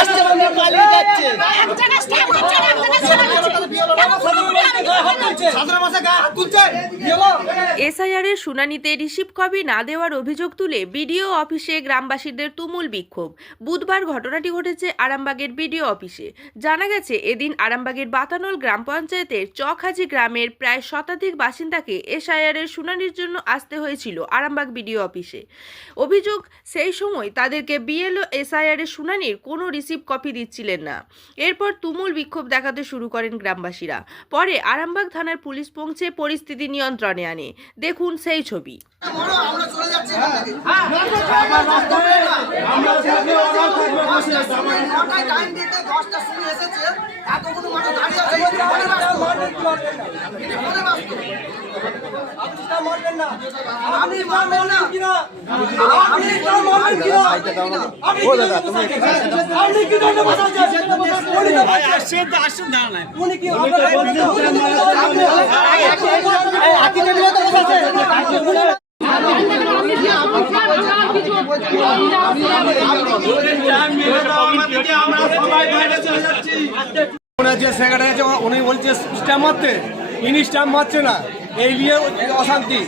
আসছে পালিয়ে যাচ্ছে। এসআইআরের শুনানিতে রিসিভ কপি না দেওয়ার অভিযোগ তুলে বিডিও অফিসে গ্রামবাসীদের তুমুল বিক্ষোভ। বুধবার ঘটনাটি ঘটেছে আরামবাগের বিডিও অফিসে। জানা গেছে, এদিন আরামবাগের বাতানল গ্রাম পঞ্চায়েতের চকহাজি গ্রামের প্রায় শতাধিক বাসিন্দাকে এসআইআরের শুনানির জন্য আসতে হয়েছিল আরামবাগ বিডিও অফিসে। অভিযোগ, সেই সময় তাদেরকে বিএলও এসআইআরের শুনানির কোনো রিসিভ কপি দিচ্ছিলেন না। এরপর তুমুল বিক্ষোভ দেখাতে শুরু করেন গ্রামবাসীরা। পরে আরামবাগ থানার পুলিশ পৌঁছে পরিস্থিতি নিয়ন্ত্রণে আনে দেখুন সেই ছবি। আপনি মারবেন না আপনি মারবেন কিনা? যে সেক্রেটারি উনি বলছে স্ট্যাম্প মারতে ইনি স্ট্যাম্প মারছে না এই নিয়ে অশান্তি।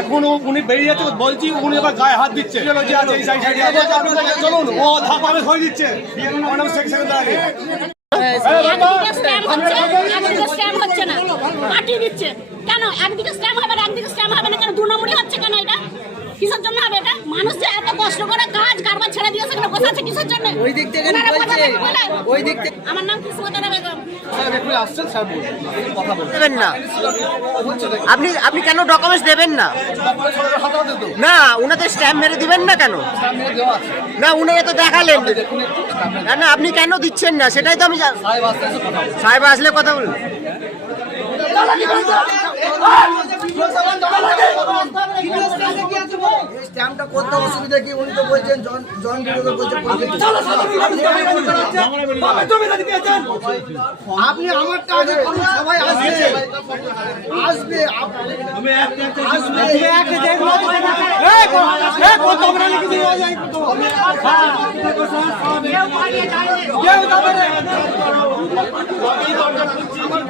এখন উনি বেরিয়ে যাচ্ছে বলছি উনি এবার গায়ে হাত দিচ্ছে। চলুন। ও ধাপাবে হয়ে দিচ্ছে। কেন? একদিকে স্ট্যাম্প হবে আর একদিকে স্ট্যাম্প হবে না কেন? দু নম্বরই হচ্ছে কেন এটা? কিসের জন্য হবে এটা? মানুষ যে এত কষ্ট করে কাজ কারবার ছেড়ে দিয়ে সেখানে বসে আছে কিসের জন্য? ওই দিক থেকে বলছে, কথা বলে। বলে। ওই দিক থেকে- আমার নাম দেবেন না। আপনি আপনি কেন ডকুমেন্টস দেবেন না? না উনাদের স্ট্যাম্প মেরে দিবেন না কেন? না উনি তো দেখালেন। না না আপনি কেন দিচ্ছেন না? সেটাই তো আমি সাহেব আসলে কথা বলুন। স্ট্যাম্পটা করতে অসুবিধা কি? উনি তো বলছেন জন জন বিরোধী বলছে আপনি আমারটা আগে করুন সবাই আসবে। আসবে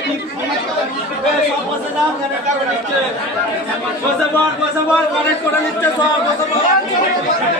আপ- আসবে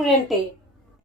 রেস্টুরেন্টে